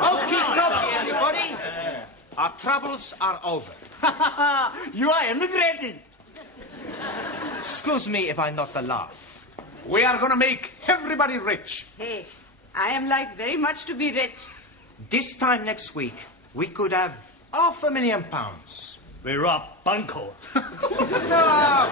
Okie-dokie, everybody. Our troubles are over. You are emigrating. Excuse me if I not the laugh. We are going to make everybody rich. Hey, I am like very much to be rich. This time next week, we could have £500,000. We rob Bunko.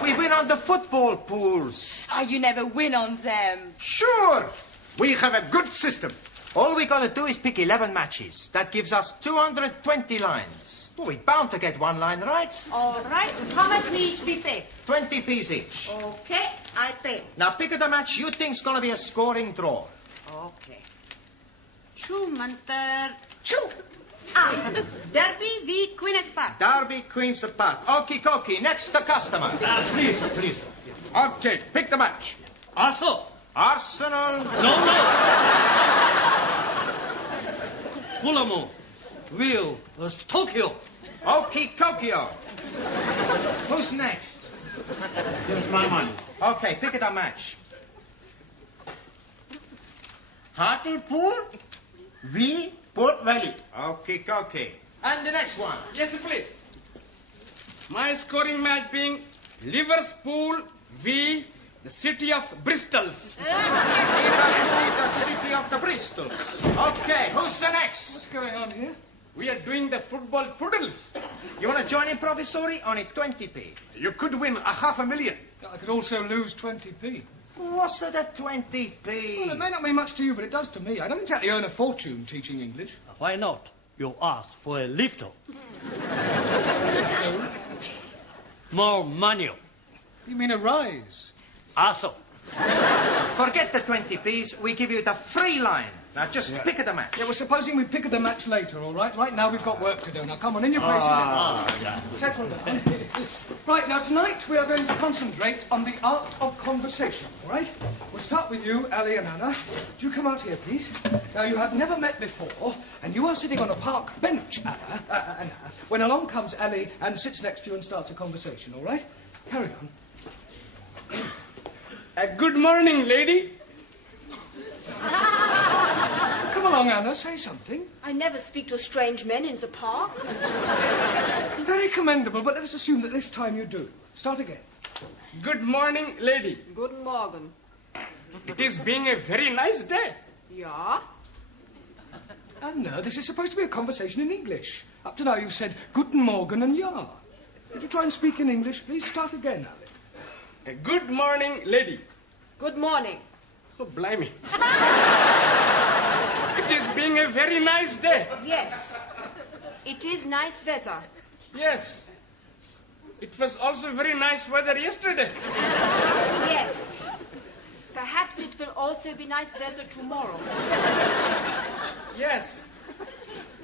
We win on the football pools. Oh, you never win on them. Sure. We have a good system. All we gotta do is pick 11 matches. That gives us 220 lines. Well, we're bound to get one line right. All right. How much we each be paid? 20p each. Okay, I pay. Now pick the match you think's gonna be a scoring draw. Okay. Chu Mantar. Chu. Derby v Queen's Park. Derby, Queen's Park. Okie-dokie. Next, the customer. Please. Okay, pick the match. Also. Arsenal. No. Fulham. Will. Tokyo. Okie-dokio. Who's next? Here's my money. Okay, pick the match. Hartlepool v Port Valley. Okie-dokie. And the next one. Yes, please. My scoring match being Liverpool v the city of Bristols. The city of the Bristols. Okay, who's the next? What's going on here? We are doing the football poodles. You want to join in, Provisori? Only 20p. You could win $500,000. I could also lose 20p. What's it at 20p? Well, it may not mean much to you, but it does to me. I don't exactly earn a fortune teaching English. Why not? You ask for a lift. So, More money. you mean a rise? Also. Forget the 20p's. We give you the free line. Now just pick the match. Yeah, well, supposing we pick the match later, all right? Right now we've got work to do. Now, come on, in your places. Settle down. Right, now, tonight we are going to concentrate on the art of conversation, all right? We'll start with you, Ali and Anna. Do you come out here, please? Now, you have never met before, and you are sitting on a park bench, Anna, when along comes Ali and sits next to you and starts a conversation, all right? Carry on. Good morning, lady. Come along, Anna, say something. I never speak to strange men in the park. Very commendable, but let us assume that this time you do. Start again. Good morning, lady. Guten Morgen. It is being a very nice day. Ja? Anna, this is supposed to be a conversation in English. Up to now you've said Guten Morgen and ja. Would you try and speak in English, please? Start again, Ali. Good morning, lady. Good morning. Oh, blimey. It is being a very nice day. Yes. It is nice weather. Yes. It was also very nice weather yesterday. Yes. Perhaps it will also be nice weather tomorrow. Yes.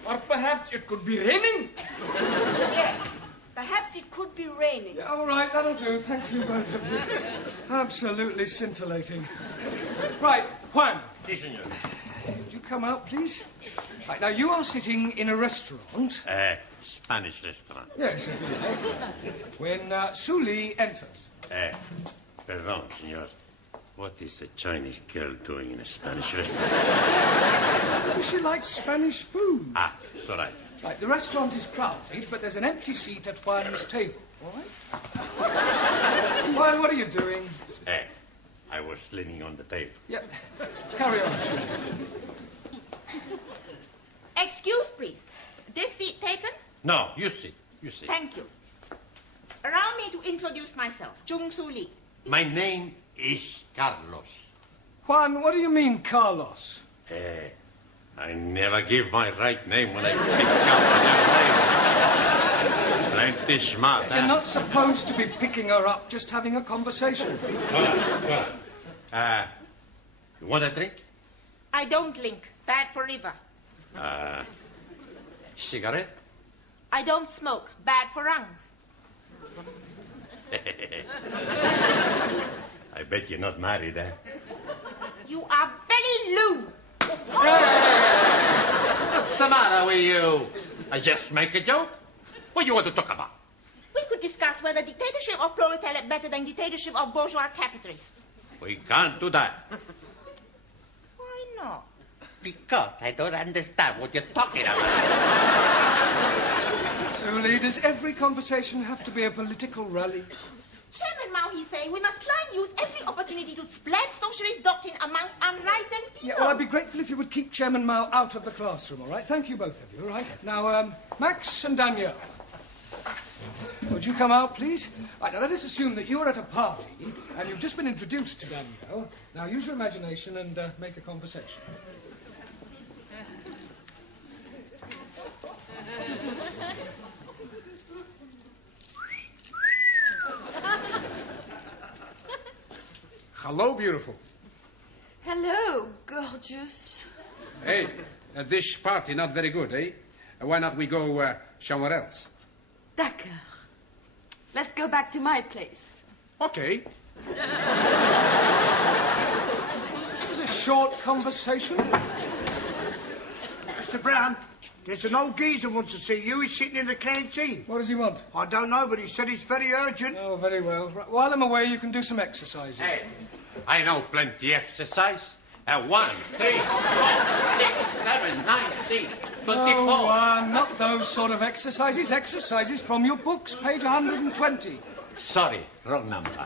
Or perhaps it could be raining. Yes. Perhaps it could be raining. Yeah, all right, that'll do. Thank you, both of you. Absolutely scintillating. Right, Juan. Si, senor. Would you come out, please? Right, now you are sitting in a restaurant. Spanish restaurant. Yes, if you like. When Suli enters. Perdón, senor. What is a Chinese girl doing in a Spanish restaurant? She likes Spanish food. It's all right. Right, the restaurant is crowded, but there's an empty seat at Juan's table, all right? Juan, what are you doing? I was leaning on the table. Yeah, carry on. Excuse, please. This seat taken? No, you sit. You sit. Thank you. Allow me to introduce myself. Chung Su Lee. My name is Carlos. Juan, what do you mean, Carlos? I never give my right name when I pick up another name. Plenty smart, You're not supposed to be picking her up, just having a conversation. Hola. You want a drink? I don't drink. Bad for liver. Cigarette? I don't smoke. Bad for lungs. I bet you're not married, eh? You are very lewd. What's the matter with you? I just make a joke. What do you want to talk about? We could discuss whether dictatorship of proletariat better than dictatorship of bourgeois capitalists. We can't do that. Why not? Because I don't understand what you're talking about. So, Lee, does every conversation have to be a political rally? Chairman Mao, he's saying we must try and use every opportunity to spread socialist doctrine amongst unenlightened people. Yeah, well, I'd be grateful if you would keep Chairman Mao out of the classroom, all right? Thank you, both of you, all right? Now, Max and Danielle. Would you come out, please? Right, now let us assume that you are at a party and you've just been introduced to Danielle. Now use your imagination and make a conversation. Hello, beautiful. Hello, gorgeous. Hey, this party not very good, eh? Why not we go somewhere else? D'accord. Let's go back to my place. Okay. It was a short conversation. Mr. Brown, there's an old geezer wants to see you. He's sitting in the canteen. What does he want? I don't know, but he said it's very urgent. Oh, very well. Right, while I'm away, you can do some exercises. Hey, I know plenty exercise. 1, 3, 4, 6, 7, 9, 10, 24. Oh, not those sort of exercises. Exercises from your books, page 120. Sorry, wrong number.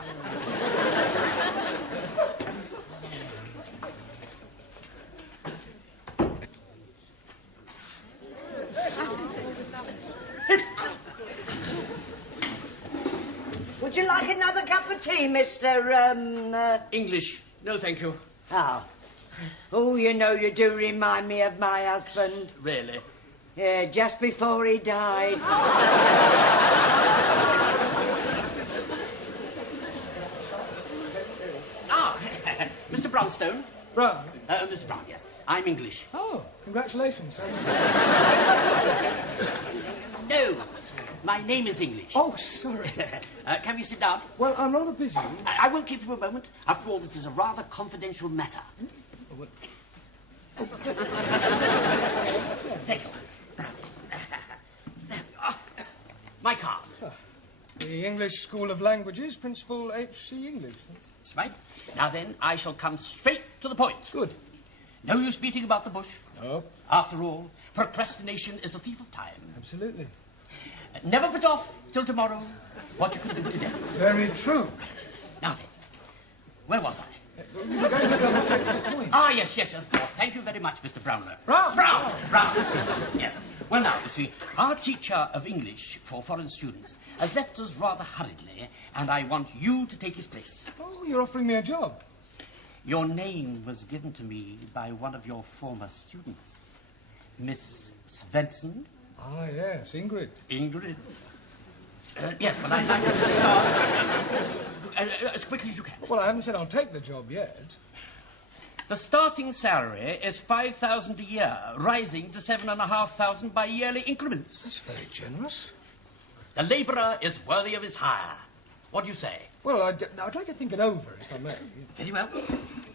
Would you like another cup of tea, Mr. English. No, thank you. Oh. Oh, you know, you do remind me of my husband. Really? Yeah, just before he died. Mr. Brownstone. Brown? Mr. Brown, yes. I'm English. Oh, congratulations. No, my name is English. Oh, sorry. Can we sit down? Well, I'm rather busy. I won't keep you a moment. After all, this is a rather confidential matter. Thank you. My card. The English School of Languages, Principal H.C. English. That's right. Now then, I shall come straight to the point. Good. No use beating about the bush. Oh. After all, procrastination is a thief of time. Absolutely. Never put off till tomorrow what you can do today. Very true. Now then, where was I? You were going to demonstrate the point. Ah, yes, of course. Thank you very much, Mr. Brownlow. Brown. Yes. Well, now, you see, our teacher of English for foreign students has left us rather hurriedly, and I want you to take his place. Oh, you're offering me a job. Your name was given to me by one of your former students, Miss Svensson. Ah, yes, Ingrid. Ingrid? Yes, but I'd like you to start as quickly as you can. Well, I haven't said I'll take the job yet. The starting salary is 5,000 a year, rising to 7,500 by yearly increments. That's very generous. The labourer is worthy of his hire. What do you say? Well, I'd like to think it over, if I may. Very well.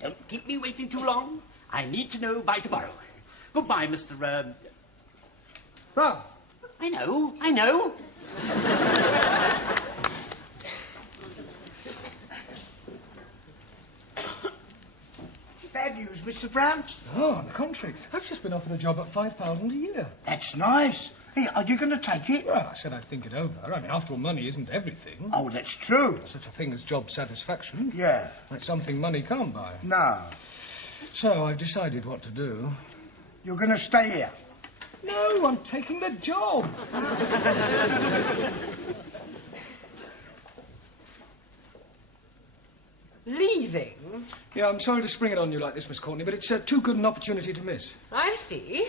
Don't keep me waiting too long. I need to know by tomorrow. Goodbye, Mr. Brown. I know. Bad news, Mr. Brown. No, on the contrary. I've just been offered a job at 5,000 a year. That's nice. Hey, are you going to take it? Well, I said I'd think it over. I mean, after all, money isn't everything. Oh, that's true. Such a thing as job satisfaction. Yeah. That's something money can't buy. No. So I've decided what to do. You're going to stay here? No, I'm taking the job. Leaving? Yeah, I'm sorry to spring it on you like this, Miss Courtney, but it's too good an opportunity to miss. I see.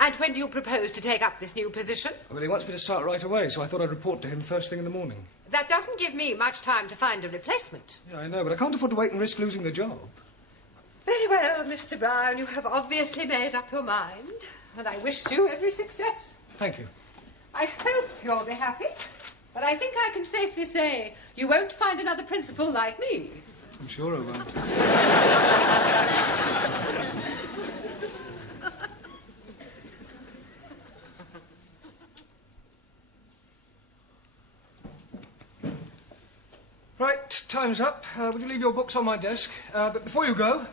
And when do you propose to take up this new position? Well, he wants me to start right away, so I thought I'd report to him first thing in the morning. That doesn't give me much time to find a replacement. Yeah, I know, but I can't afford to wait and risk losing the job. Very well, Mr. Brown. You have obviously made up your mind, and I wish you every success. Thank you. I hope you'll be happy, but I think I can safely say you won't find another principal like me. I'm sure I won't. Right, time's up. Would you leave your books on my desk? But before you go,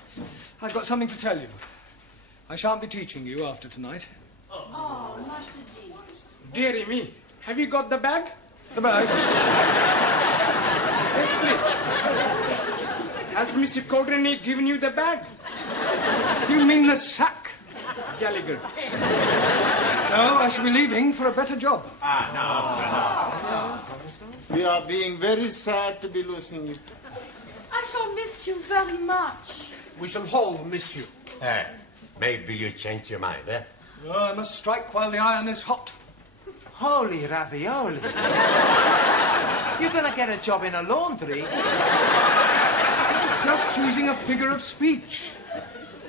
I've got something to tell you. I shan't be teaching you after tonight. Oh, Master G. Dearie me. Have you got the bag? The bag? Yes, please. Has Mr. Courtney given you the bag? You mean the sack? Jolly good. No, I shall be leaving for a better job. No. We are being very sad to be losing you. I shall miss you very much. We shall all miss you. Maybe you change your mind, eh? Oh, I must strike while the iron is hot. Holy ravioli. You're going to get a job in a laundry? Just using a figure of speech.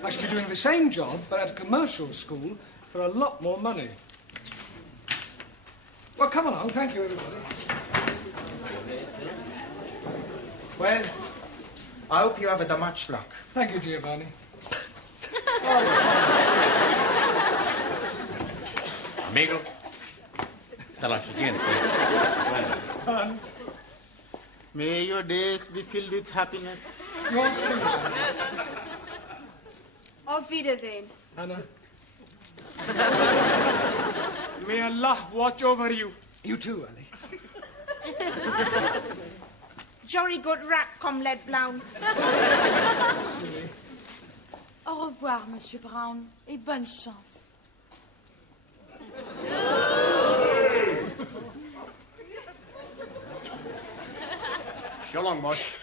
I should be doing the same job, but at a commercial school for a lot more money. Well, come along. Thank you, everybody. Well, I hope you have the much luck. Thank you, Giovanni. Amigo, te la siguiente. May your days be filled with happiness. Yours too. Auf Wiedersehen. Anna. May Allah watch over you. You too, Annie. Jolly good rap, Comrade Brown. Au revoir, Monsieur Brown, et bonne chance. So long, boss.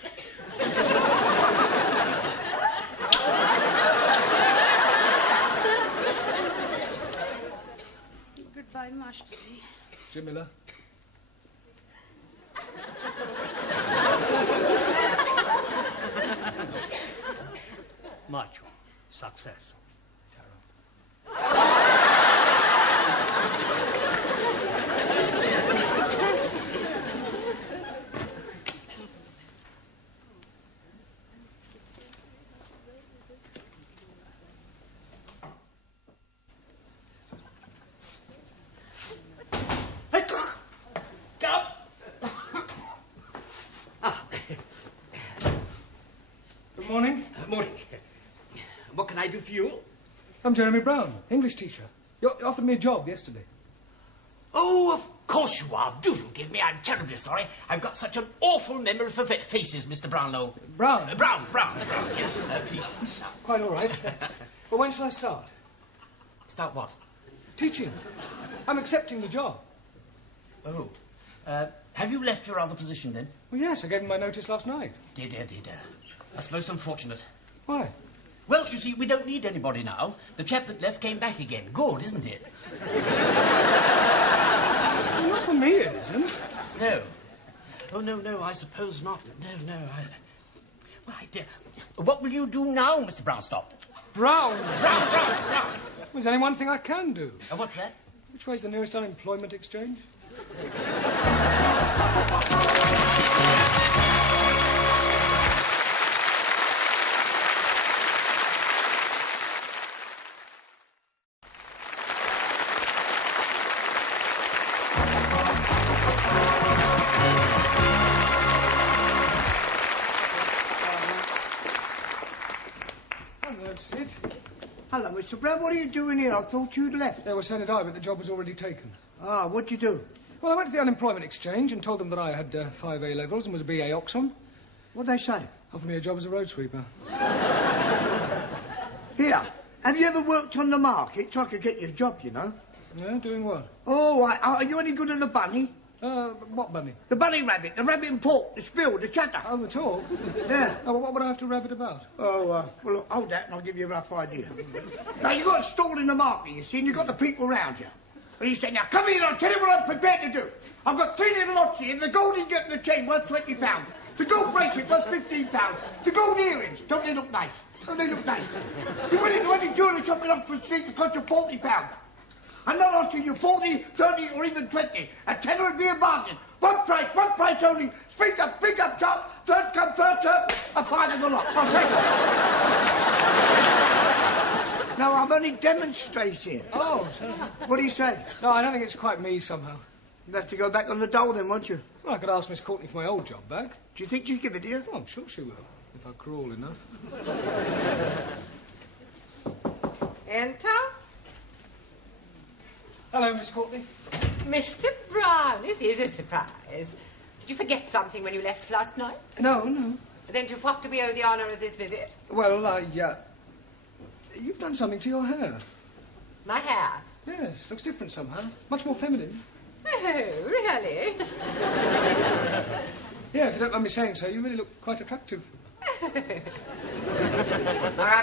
Goodbye, Master G. Jamila. Macho. Success. Good morning. Morning. What can I do for you? I'm Jeremy Brown, English teacher. You offered me a job yesterday. Oh, of course you are. Do forgive me. I'm terribly sorry. I've got such an awful memory for faces, Mr. Brownlow. Brown? Brown. Yes, please. Quite all right. But when shall I start? Start what? Teaching. I'm accepting the job. Oh. Have you left your other position, then? Well, yes, I gave him my notice last night. Dear. That's most unfortunate. Why? Well, you see, we don't need anybody now. The chap that left came back again. Good, isn't it? Well, not for me, it isn't. No. Oh, no, I suppose not. No. Why, dear. What will you do now, Mr. Brownstop? Brown. Well, there's only one thing I can do. What's that? Which way's the nearest unemployment exchange? Hello, Mr. Brown. What are you doing here? I thought you'd left. Yeah, well, so did I, but the job was already taken. Ah, what'd you do? Well, I went to the unemployment exchange and told them that I had 5 A-levels and was a BA Oxon. What'd they say? Offered me a job as a road sweeper. Here, have you ever worked on the market so I could get you a job, you know? Yeah, doing what? Oh, are you any good at the bunny? What bunny? The bunny rabbit, the rabbit and pork, the spill, the chatter. Oh, the talk? Yeah. Oh, well, what would I have to rabbit about? Oh, well, look, hold that and I'll give you a rough idea. Now, you've got a stall in the market, you see, and you've got the people round you. And you say, now, come in, I'll tell you what I'm prepared to do. I've got 3 little lots here, the gold ingot and the chain worth £20. The gold bracelet worth £15. The gold earrings, don't they look nice? Don't they look nice? You're willing to any jewellery shop in Oxford Street that costs you £40. I'm not asking you 40, 30 or even 20. A tenner would be a bargain. One price only. Speak up, chap. Third come, first serve. A five in the lot. I'll take it. No, I'm only demonstrating. Oh, so... What do you say? No, I don't think it's quite me somehow. You'd have to go back on the dole then, won't you? Well, I could ask Miss Courtney for my old job back. Do you think she'd give it to you? Oh, I'm sure she will, if I crawl enough. Enter. Hello, Miss Courtney. Mr. Brown, this is a surprise. Did you forget something when you left last night? No. Then to what do we owe the honour of this visit? Well, you've done something to your hair. My hair? Yes, looks different somehow. Much more feminine. Oh, really? Yeah, if you don't mind me saying so, you really look quite attractive. All right,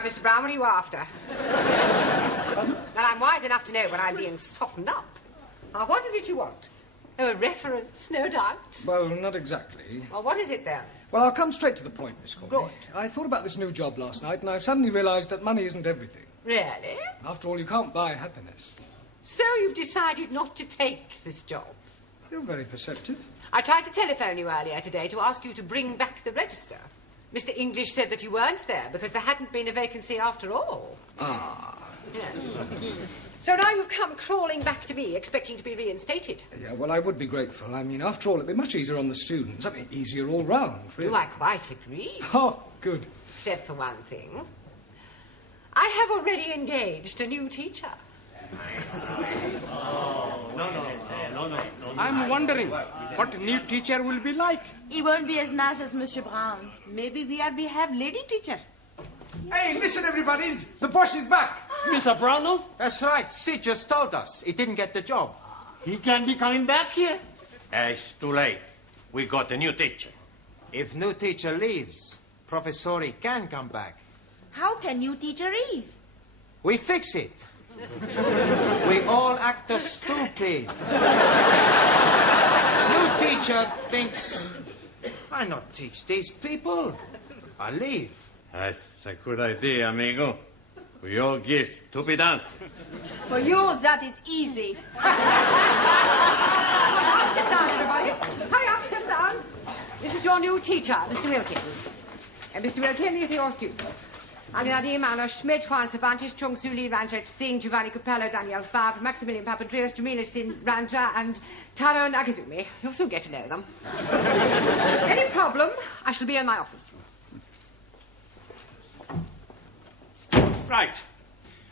Mr. Brown, what are you after? Well, I'm wise enough to know when I'm being softened up. Now, what is it you want? Oh, a reference, no doubt. Well, not exactly. Well, what is it, then? Well, I'll come straight to the point, Miss Courtney. Good. I thought about this new job last night, and I've suddenly realised that money isn't everything. Really? After all, you can't buy happiness. So you've decided not to take this job? You're very perceptive. I tried to telephone you earlier today to ask you to bring back the register. Mr. English said that you weren't there because there hadn't been a vacancy after all. Ah. Yeah. So now you've come crawling back to me, expecting to be reinstated. Yeah, well, I would be grateful. I mean, after all, it'd be much easier on the students. I mean, easier all round, really. Do I quite agree? Oh, good. Except for one thing. I have already engaged a new teacher. No. I'm wondering what new teacher will be like. He won't be as nice as Monsieur Brown. Maybe we have lady teacher. Hey, listen, everybody's. The boss is back. Mr. Brownell? That's right. Sid just told us he didn't get the job. He can be coming back here. It's too late. We got a new teacher. If new teacher leaves, Professori can come back. How can new teacher leave? We fix it. We all act as stupid. New teacher thinks, I not teach these people. I leave. That's a good idea, amigo. We all give stupid answers. For you, that is easy. Sit down, everybody. Hurry up, sit down. This is your new teacher, Mr. Wilkins. And Mr. Wilkins, these are your students. Alina Mano, Schmidt, Juan Cervantes, Chung Su Lee, Ranjit Singh, Giovanni Capello, Daniel Favre, Maximilian Papandreou, Jamila Sin Ranja, and Taro Nagazumi. You'll soon get to know them. Any problem, I shall be in my office. Right.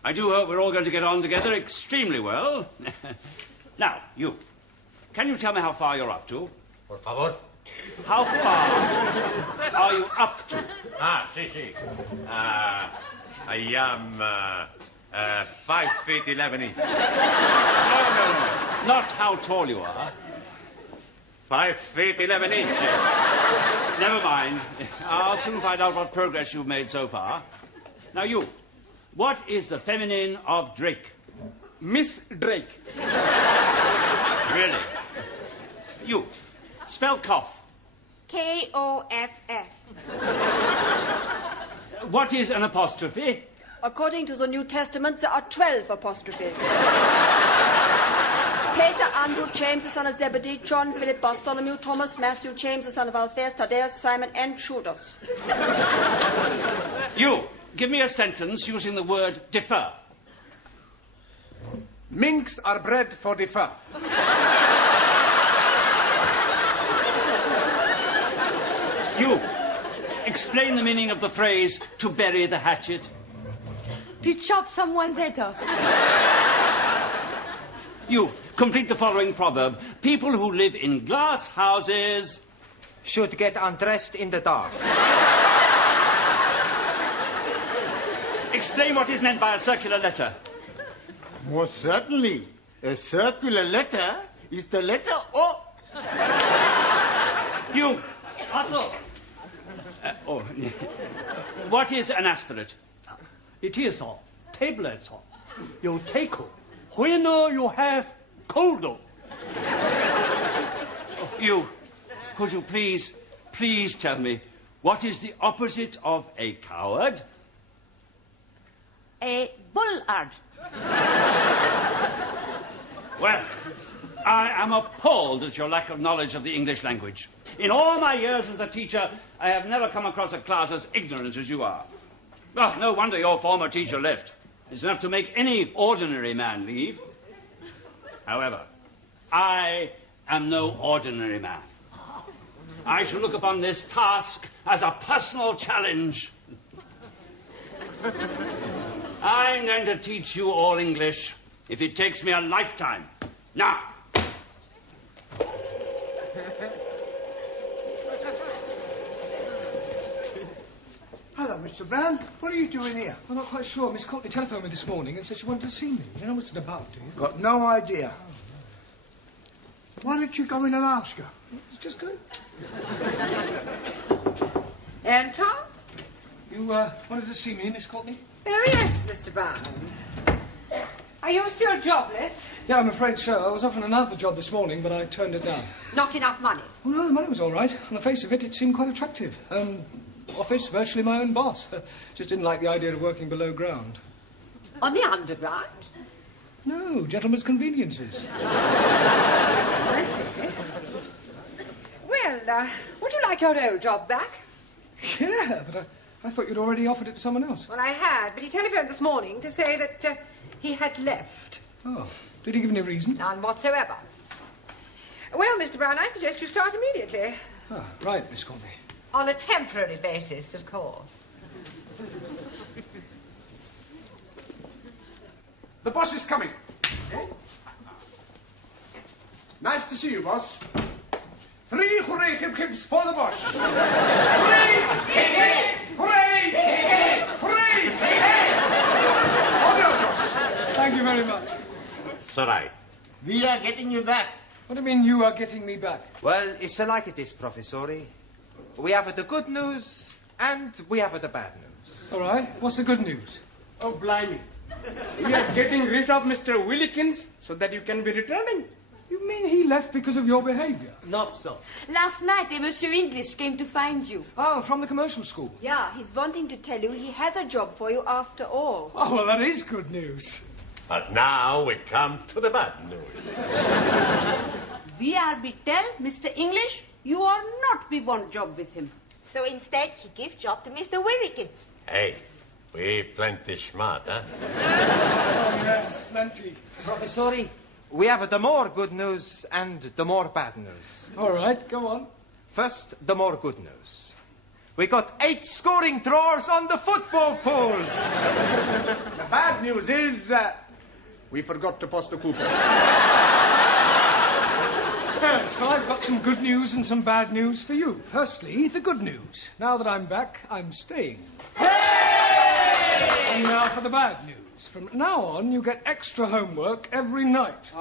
I do hope we're all going to get on together extremely well. Now, you. Can you tell me how far you're up to? Por favor. How far are you up to? Sí. I am 5 feet 11 inches. No. Not how tall you are. 5 feet 11 inches. Never mind. I'll soon find out what progress you've made so far. Now, you. What is the feminine of Drake? Miss Drake. Really? You. Spell cough. Koff. What is an apostrophe? According to the New Testament, there are 12 apostrophes. Peter, Andrew, James, the son of Zebedee, John, Philip, Bartholomew, Thomas, Matthew, James, the son of Alphaeus, Thaddeus, Simon, and Judas. You. Give me a sentence using the word defer. Minks are bred for the fur. You. Explain the meaning of the phrase, to bury the hatchet. To chop someone's head off. You. Complete the following proverb. People who live in glass houses should get undressed in the dark. Explain what is meant by a circular letter. Most certainly. A circular letter is the letter O. You. Also, What is an aspirate? it is a tablet. You take when you have cold. You. Could you please tell me, what is the opposite of a coward? A bullard. Well, I am appalled at your lack of knowledge of the English language. In all my years as a teacher, I have never come across a class as ignorant as you are. Well, no wonder your former teacher left. It's enough to make any ordinary man leave. However, I am no ordinary man. I shall look upon this task as a personal challenge. I'm going to teach you all English if it takes me a lifetime. Now. Hello, Mr. Brown. What are you doing here? I'm not quite sure. Miss Courtney telephoned me this morning and said she wanted to see me. You don't know what it's about, do you? Got no idea. Why don't you go in and ask her? It's just good. Anton? You wanted to see me, Miss Courtney? Oh, yes, Mr. Brown. Are you still jobless? Yeah, I'm afraid so. I was offered another job this morning, but I turned it down. Not enough money? Well, no, the money was all right. On the face of it, it seemed quite attractive. Office, virtually my own boss. Just didn't like the idea of working below ground. On the underground? No, gentlemen's conveniences. I see. Well, would you like your old job back? Yeah, but I thought you'd already offered it to someone else. Well, I had, but he telephoned this morning to say that he had left. Oh, did he give any reason? None whatsoever. Well, Mr. Brown, I suggest you start immediately. Ah, right, Miss Courtney. On a temporary basis, of course. The boss is coming. Nice to see you, boss. 3 hooray hip-hips for the boss. Hooray! Hooray! Hooray! Hooray! Boss. Thank you very much. It's all right. We are getting you back. What do you mean you are getting me back? Well, it's like it is, Professori. We have the good news and we have the bad news. All right. What's the good news? Oh, blimey. We are getting rid of Mr. Willikins so that you can be returning. You mean he left because of your behavior? Not so. Last night, Monsieur English came to find you. Oh, from the commercial school? Yeah, he's wanting to tell you he has a job for you after all. Oh, well, that is good news. But now we come to the bad news. We are be tell, Mr. English, you are not be want job with him. So instead, he give job to Mr. Willikins. Hey, we plenty smart, huh? Oh, yes, plenty. Professori, we have the more good news and the more bad news. All right, go on. First, the more good news. We got 8 scoring drawers on the football pools. The bad news is we forgot to post the coupon. Yes, well, I've got some good news and some bad news for you. Firstly, the good news. Now that I'm back, I'm staying. Hooray! And now for the bad news. From now on, you get extra homework every night. Oh.